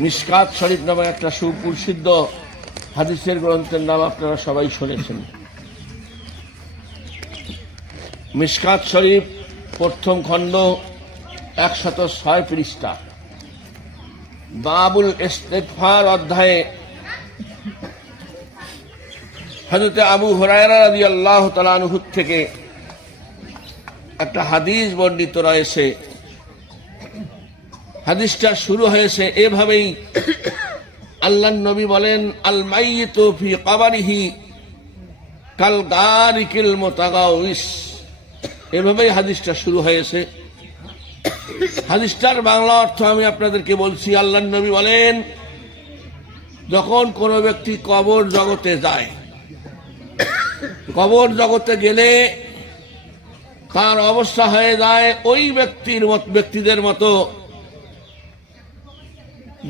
মিসকাত শরীফ নামে একটা সুপ্রসিদ্ধ হাদিসের গ্রন্থের নাম আপনারা সবাই শুনেছেন। মিসকাত শরীফ প্রথম খণ্ড একশত ছয় পৃষ্ঠা। বাবুল ইস্তেকফার অধ্যায়ে হজরত আবু হরায়রা রাজি আল্লাহ তালানহুর থেকে একটা হাদিস বর্ণিত রয়েছে। হাদিসটা শুরু হয়েছে এভাবেই। আল্লাহ নবী বলেন আল মাইয়িতু কাবারিহি কাল গারিকিল মুতাগাউইস। এভাবেই হাদিসটা শুরু হয়েছে। হাদিসটার বাংলা অর্থ আমি আপনাদেরকে বলছি আল্লাহ নবী বলেন, যখন কোনো ব্যক্তি কবর জগতে যায়, কবর জগতে গেলে তার অবস্থা হয়ে যায় ওই ব্যক্তির ব্যক্তিদের মতো।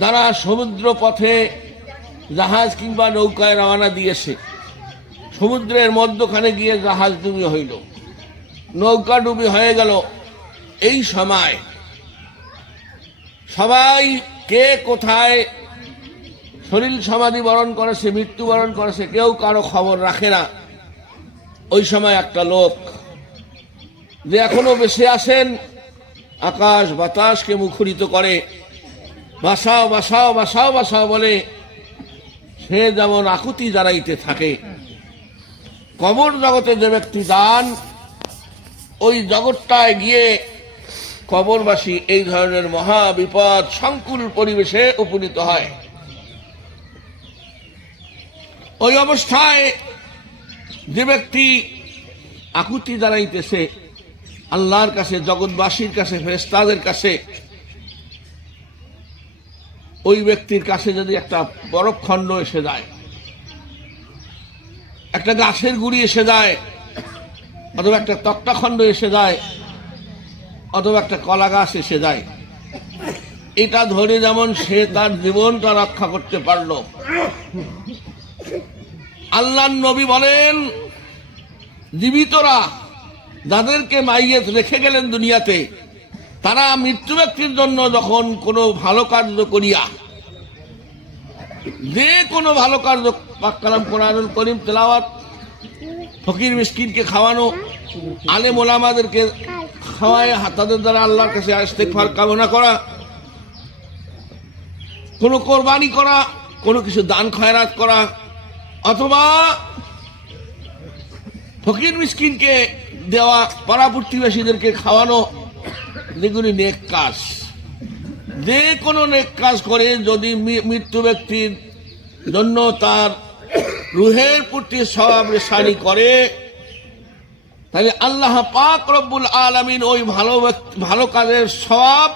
যারা সমুদ্র পথে জাহাজ কিংবা নৌকায় রওনা দিয়েছে, সমুদ্রের মধ্যখানে গিয়ে জাহাজ ডুবি হইল। নৌকা ডুবি হয়ে গেল। এই সময় সবাই কে কোথায় শরীর সমাধি বরণ করেছে মৃত্যুবরণ করেছে, কেউ কারও খবর রাখে না। ওই সময় একটা লোক যে এখনও বেঁচে আছেন, আকাশ বাতাসকে মুখরিত করে বাসাও বাসাও বাসাও বাসাও বলে সে যেমন আকুতি জানাইতে থাকে কবর জগতে যে ব্যক্তি দান, ওই জগৎটায় গিয়ে কবরবাসী এই ধরনের মহা বিপদ, সংকুল পরিবেশে উপনীত হয়। ওই অবস্থায় যে ব্যক্তি আকুতি জানাইতেছে, আল্লাহর কাছে, জগৎবাসীর কাছে ফেরেস্তাদের কাছে ওই ব্যক্তির কাছে যদি একটা বরফ খণ্ড এসে যায়, একটা গাছের গুড়ি এসে যায়, অথবা একটা তক্তা খণ্ড এসে যায়, অথবা একটা কলা গাছ এসে যায়, এটা ধরে যেমন সে তার জীবনটা রক্ষা করতে পারল। আল্লাহ নবী বলেন, জীবিতরা যাদেরকে মাইয়েত রেখে গেলেন দুনিয়াতে তারা মৃত্যু ব্যক্তির জন্য যখন কোনো ভালো কার্য করিয়া যে কোনো ভালো কার্য পাক্কালাম কোরআনুল করিম তেলাওয়াত, ফকির মিসকিনকে খাওয়ানো, আলেম ওলামাদেরকে খাওয়ায়, তাদের দ্বারা আল্লাহর কাছে ইস্তেগফার কামনা করা, কোনো কোরবানি করা, কোনো কিছু দান খয়রাত করা, অথবা ফকির মিসকিনকে দেওয়া, পাড়া প্রতিবেশীদেরকে খাওয়ানো যেগুলি নেক কাজ। যে কোনো নেক কাজ করে যদি মৃত্যু ব্যক্তির জন্য তার রুহের প্রতি সবাব রেশানি করে, তাহলে আল্লাহ পাক রব্বুল আলমিন ওই ভালো ভালো কাজের সব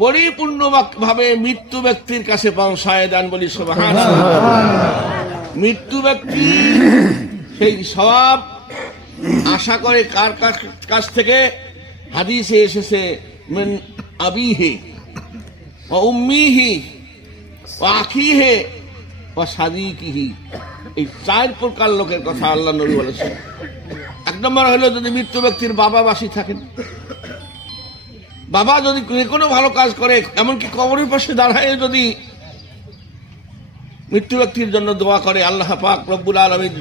পরিপূর্ণ ভাবে মৃত্যু ব্যক্তির কাছে পৌঁছায় দেন বলি মৃত্যু ব্যক্তি সেই সব আশা করে কার কাছ থেকে হাদিসে এসেছে, মিন আবিহে ও উম্মিহি ও আখিহে ও সাদিকিহি। এই চার প্রকার লোকের কথা আল্লাহ নবী বলেছেন। এক নম্বর হলো যদি মৃত্যু ব্যক্তির বাবা বাসী থাকেন। বাবা যদি যে কোনো ভালো কাজ করে, এমনকি কবরের পাশে দাঁড়ায় যদি মৃত্যু ব্যক্তির জন্য দোয়া করে, আল্লাহ পাক রব্বুল আলমীর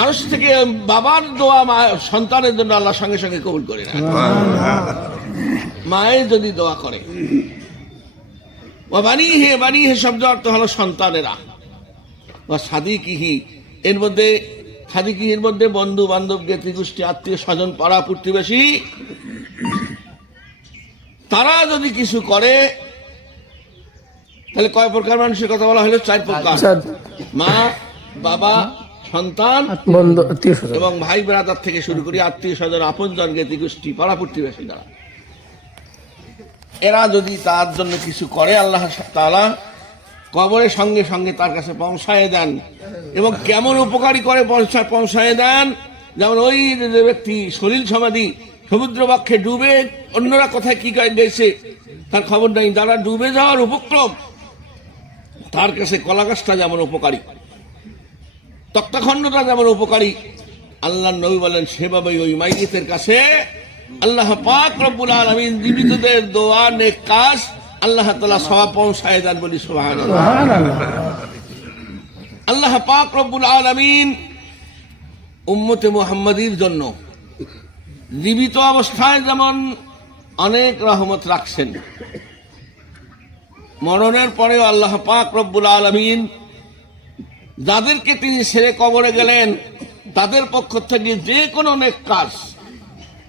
আরস থেকে বাবার দোয়া মা সন্তানের জন্য আল্লাহ সঙ্গে সঙ্গে কবুল করে না মায়ের যদি দোয়া করে। ও বাণী হে বাণী হে শব্দ অর্থ হলো সন্তানেরা। বা সাদিকিহি এর মধ্যে সাদিকিহির মধ্যে বন্ধু বান্ধব জ্ঞাতি গোষ্ঠী আত্মীয় স্বজন পাড়া প্রতিবেশী তারা যদি কিছু করে তাহলে কয় প্রকার মানুষের কথা বলা হলো? চার প্রকার। মা বাবা সন্তান এবং ভাই বেড়াদার থেকে শুরু করি আত্মীয় স্বজন আপনজন জ্ঞাতি গোষ্ঠী পাড়া প্রতিবেশী যারা। এরা যদি তার জন্য কিছু করে আল্লাহ তাআলা কবরের সঙ্গে সঙ্গে তার কাছে পৌঁছায় দেন এবং কেমন উপকারী করে পৌঁছা- পৌঁছায় দেন যেমন ওই যে ব্যক্তি সলিল সমাধি সমুদ্র বক্ষে ডুবে অন্যরা কোথায় কি গেছে তার খবর নাই তারা ডুবে যাওয়ার উপক্রম তার কাছে কলা গাছটা যেমন উপকারী। তক্তাখণ্ডটা যেমন উপকারী আল্লাহ নবী বলেন সেভাবে ওই মাইয়েতের কাছে আল্লাহ পাক রব্বুল আলমিন জীবিতদের দোয়া নেক কাজ আল্লাহ তালা সবাব পৌঁছায় দেন বলি সোহান সুবহানাল্লাহ। আল্লাহ পাক রব্বুল আলমিন উম্মতে মুহাম্মাদির জন্য জীবিত অবস্থায় যেমন অনেক রহমত রাখছেন মরণের পরেও আল্লাহ পাক রব্বুল আলমিন যাদেরকে তিনি ছেড়ে কবরে গেলেন তাদের পক্ষ থেকে যে কোনো অনেক কাজ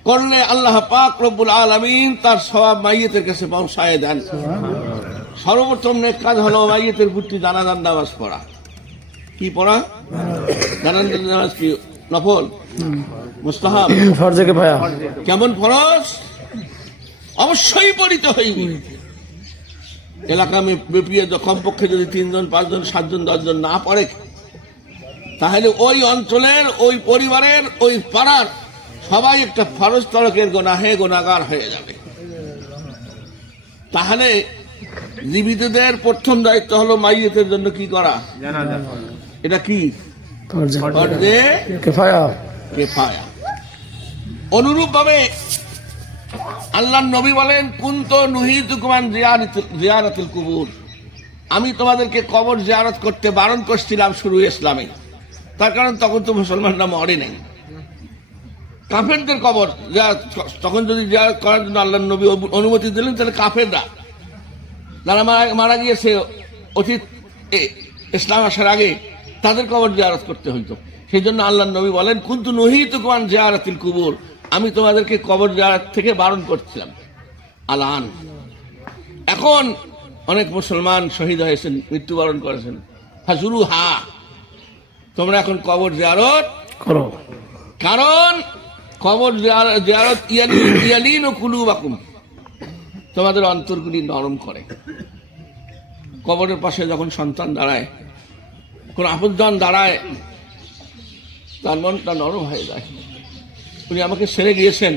করলে আল্লাহ পাক রব্বুল আলমিন তার সবাব মাইয়েতের কাছে পৌঁছায় দেন। সর্বপ্রথম নেক কাজ হলো মাইয়েতের বুটটি জানাজান নামাজ পড়া। কি পড়া? জানাজান নামাজ কি নফল? মুস্তাহাব? ফরজে কে কেমন ফরজ? অবশ্যই পড়িতে হইবে। এলাকা মে- কমপক্ষে যদি তিনজন পাঁচজন সাতজন দশজন না পড়ে তাহলে ওই অঞ্চলের ওই পরিবারের ওই পাড়ার সবাই একটা ফরজ তরকের গোনাহে গোনাগার হয়ে যাবে। তাহলে জীবিতদের প্রথম দায়িত্ব হলো মাইয়েতের জন্য কি করা? এটা কি? অনুরূপ ভাবে আল্লাহ নবী বলেন, কুন্ত নুহিত কুমান জিয়ারতুল কুবুর। আমি তোমাদেরকে কবর জিয়ারত করতে বারণ করছিলাম শুরু ইসলামে। তার কারণ তখন তো মুসলমানরা মরে নেই। কাফেরদের কবর তখন যদি জিয়ারত করার জন্য আল্লাহ নবী অনুমতি দিলেন, তাহলে কাফেররা মারা মারা গিয়েছে অতীত ইসলাম আসার আগে, তাদের কবর জিয়ারত করতে হইতো। সেই জন্য আল্লাহ নবী বলেন, কিন্তু নহিত কুমান জিয়ারতিল কুবুর। আমি তোমাদেরকে কবর জিয়ারত থেকে বারণ করছিলাম। আলান এখন অনেক মুসলমান শহীদ হয়েছেন মৃত্যুবরণ করেছেন। হাজুরু হা তোমরা এখন কবর জিয়ারত করো। কারণ কবর জিয়ার- জিয়ারত ইয়ালি- ইয়ালিন ও কুলু বাকুম তোমাদের অন্তরগুলি নরম করে। কবরের পাশে যখন সন্তান দাঁড়ায় কোন আপদজন দাঁড়ায় তার মনটা নরম হয়ে যায়। উনি আমাকে ছেড়ে গিয়েছেন।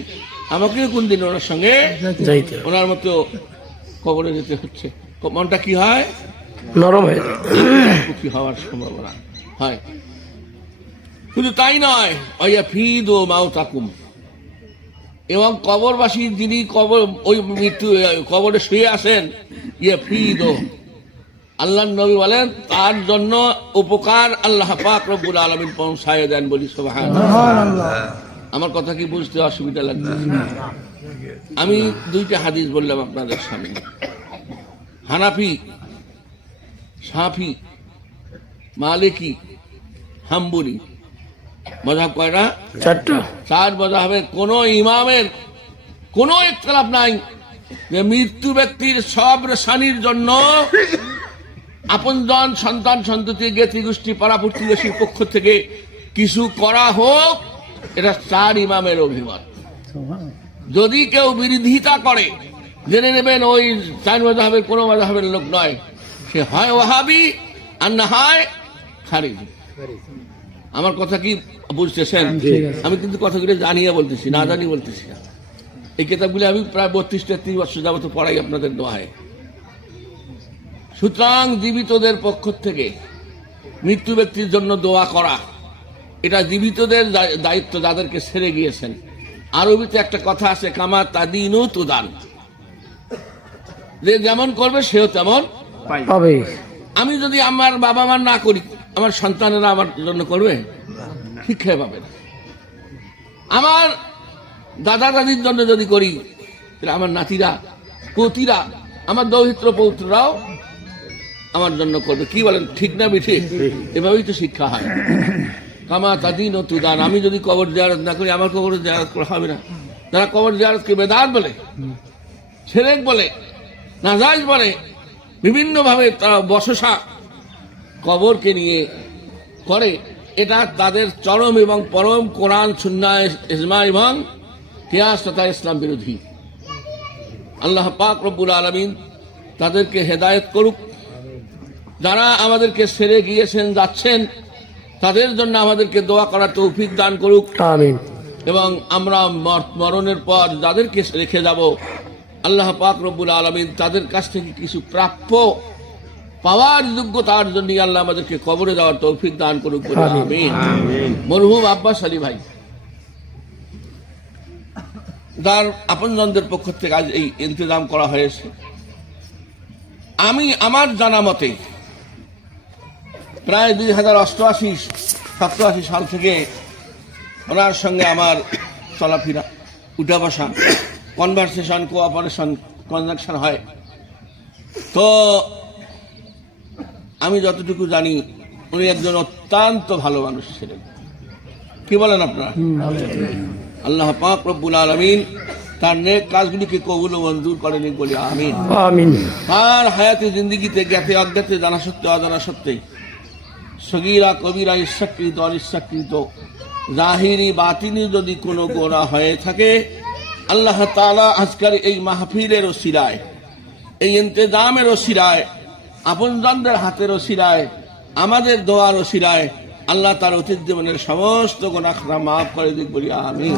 আমাকেও কোন দিন ওনার সঙ্গে ওনার মতো কবরে যেতে হচ্ছে। মনটা কি হয়? নরম হয়ে সুখী হওয়ার সম্ভাবনা হয়। শুধু তাই নয় অয়া ফিদ ও মাও তাকুম এবং কবরবাসী যিনি কবর ওই মৃত্যু কবরে শুয়ে আসেন ইয়ে ফিদ ও আল্লাহ নবী বলেন তার জন্য উপকার আল্লাহ পাক রব্বুল আলমিন পৌঁছায় দেন বলি সোহান আমার কথা কি বুঝতে অসুবিধা লাগবে আমি দুইটা হাদিস বললাম আপনাদের সামনে। হানাফি সাফি মালিকি হাম্বুরি মজাব কয়টা চারটা। চার মজাবের কোন ইমামের কোন ইতলাফ নাই যে মৃত্যু ব্যক্তির সব রেশানির জন্য আপনজন সন্তান সন্ততি জ্ঞাতি গোষ্ঠী পাড়া প্রতিবেশীর পক্ষ থেকে কিছু করা হোক এটা চার ইমামের অভিমত। যদি কেউ বিরোধিতা করে জেনে নেবেন ওই চার মজাহের কোনো মজাহের লোক নয়। সে হয় ওহাবি আর না হয় খারিজি। আমার কথা কি বুঝতেছেন? আমি কিন্তু কথাগুলো জানিয়ে বলতেছি না জানি বলতেছি না। এই কিতাবগুলি আমি প্রায় বত্রিশ তেত্রিশ বছর যাবত পড়াই আপনাদের দোয়ায় সুতরাং জীবিতদের পক্ষ থেকে মৃত্যু ব্যক্তির জন্য দোয়া করা এটা জীবিতদের দায়িত্ব যাদেরকে ছেড়ে গিয়েছেন। আরবিতে একটা কথা আছে কামা তাদিনু তুদান। যে যেমন করবে সেও তেমন পাবে। আমি যদি আমার বাবা মার না করি আমার সন্তানেরা আমার জন্য করবে? শিক্ষা পাবে না। আমার দাদা দাদির জন্য যদি করি তাহলে আমার নাতিরা পতিরা আমার দৌহিত্র পৌত্ররাও আমার জন্য করবে। কি বলেন ঠিক না বিঠে এভাবেই তো শিক্ষা হয়। কামা তাদিন তুদান। আমি যদি কবর জিয়ারত না করি, আমার কবর জিয়ারত করা হবে না। যারা কবর জিয়ারতকে বেদাত বলে, ছেলেক বলে নাজাইজ বলে, বিভিন্নভাবে তারা বসসা কবরকে নিয়ে করে, এটা তাদের চরম এবং পরম কোরআন সুন্না ইসমা এবং ইতিহাস তথা ইসলাম বিরোধী। আল্লাহ পাক রব্বুল আলমিন তাদেরকে হেদায়ত করুক। যারা আমাদেরকে ছেড়ে গিয়েছেন, যাচ্ছেন তাদের জন্য আমাদেরকে দোয়া করার তৌফিক দান করুক। আমিন। এবং আমরা মর- মরণের পর যাদেরকে রেখে যাব আল্লাহ পাক রব্বুল আলমিন তাদের কাছ থেকে কিছু প্রাপ্য পাওয়ার যোগ্যতার জন্য আল্লাহ আমাদেরকে কবরে যাওয়ার তৌফিক দান করুক মরহুম আব্বাস আলী ভাই যার আপনজনদের পক্ষ থেকে আজ এই ইন্তজাম করা হয়েছে। আমি আমার জানা মতে প্রায় দুই হাজার অষ্টআশি সপ্তাশি সাল থেকে ওনার সঙ্গে আমার চলাফেরা উঠা বসা কনভারসেশন কোঅপারেশন কনজাকশন হয়। তো আমি যতটুকু জানি উনি একজন অত্যন্ত ভালো মানুষ ছিলেন। কি বলেন আপনারা? আল্লাহ পাক রব্বুল আলমিন তার নেক কাজগুলিকে কবুল মঞ্জুর করেনি বলি আমিন। আমিন। তার হায়াতে জিন্দিগিতে জ্ঞাতে অজ্ঞাতে জানা সত্ত্বে অজানা সত্ত্বে সগীরা কবিরা ইচ্ছাকৃত অনিচ্ছাকৃত জাহিরি বাতিনি যদি কোনো গোনা হয়ে থাকে আল্লাহ তালা আজকাল এই মাহফিলের ওসিরায় এই ইন্তজামের ওসিরায় আপনজনদের হাতের ওসিরায় আমাদের দোয়ার ওসিরায় আল্লাহ তার অতীত জীবনের সমস্ত গোনাখরা মাফ করে দিক বলি আমি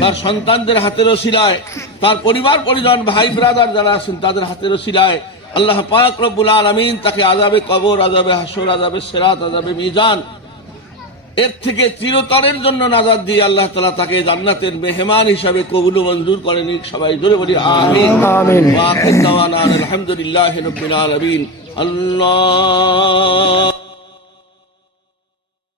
তার সন্তানদের হাতের ওসিলায় তার পরিবার পরিজন ভাই ব্রাদার যারা আছেন তাদের হাতের ওসিলায় আল্লাহ পাক রব্বুল আলামিন তাকে আজাবে কবর আজাবে হাসর আজাবে সেরাত আজাবে মিজান এর থেকে চিরতরের জন্য নাজাদ দিয়ে আল্লাহ তালা তাকে জান্নাতের মেহমান হিসাবে কবুল ও মঞ্জুর করেন। সবাই জোরে বলি আমিন। আলহামদুলিল্লাহি রাব্বিল আলামিন। আল্লাহ